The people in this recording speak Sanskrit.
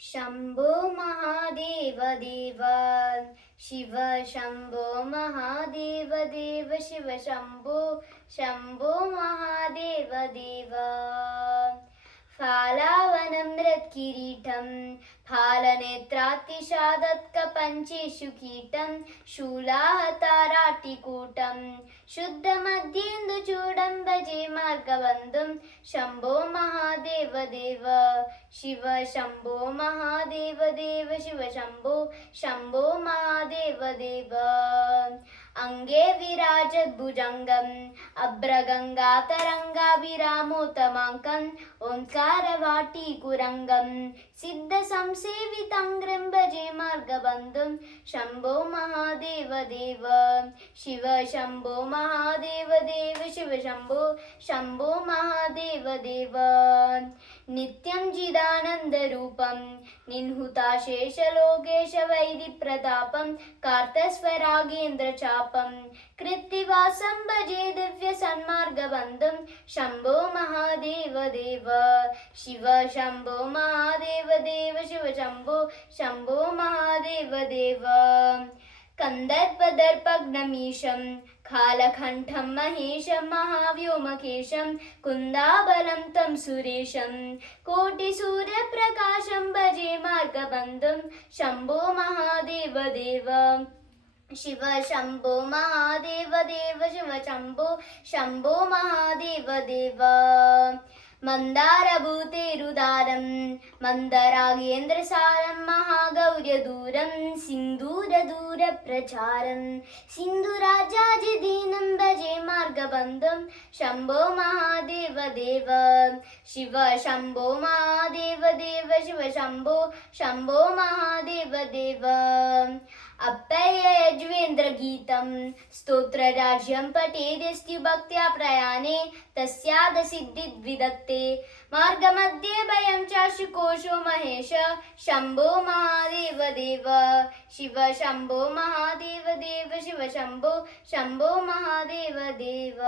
शम्भो महादेव देव शिव शम्भो महादेव देव शिव शम्भो शम्भो महादेव देव फालावनं मृत्किरीटं फालनेत्रातिशादत्कपञ्चेषु कीटं शूलाहताराटिकूटं शुद्धमध्येन्दुचूडं भजे मार्गबन्धुं शम्भो महादेव देव शिव शम्भो महादेव देव शिव शम्भो शम्भो महादेव देव अङ्गे विराजद्भुजङ्गम् अभ्रगङ्गातरङ्गाभिरामोत्तमाङ्कम् ओङ्कारवाटीकुरङ्गं सिद्धसंसेवितङ्ग्रं भजे मार्गबन्धुं शम्भो महादेव देव शिव शम्भो महादेव देव शिव शम्भो शम्भो महादेव देव नित्यं चिदानन्दरूपं निह्नुताशेषलोकेश वैदिप्रतापं कार्तस्वरागेन्द्रचापं कृत्तिवासं भजे दिव्यसन्मार्गबन्धुं शम्भो महादेव देव शिव शम्भो महादेव देव शिव शम्भो शम्भो महादेव देव कन्दर्पदर्पघ्नमीशं खालकण्ठं महेशं महाव्योमकेशं कुन्दाबलं तं सुरेशं कोटिसूर्यप्रकाशं भजे मार्गबन्धुं शम्भो महादेव देव शिव शम्भो महादेव देव शिव शम्भो शम्भो महादेव देव मन्दारभूतेरुदारं मन्दरागेन्द्रसारं महागौर्यदूरं सिन्दूरदूरप्रचारं सिन्धुराजाजिदीनं भजे मार्गबन्धुं शम्भो महादेव देव शिव शम्भो महादेव देव शिव शम्भो शम्भो महादेव देव अप्पययज्वेन्द्रगीतं स्तोत्रराज्यं पठेद्यस्तु भक्त्या प्रयाणे तस्यादसिद्धिद्विदत्ते मार्गमध्ये भयं चाशुकोशो महेश शम्भो महादेव देव शिव शम्भो महादेव देव शिव शम्भो शम्भो महादेव देव।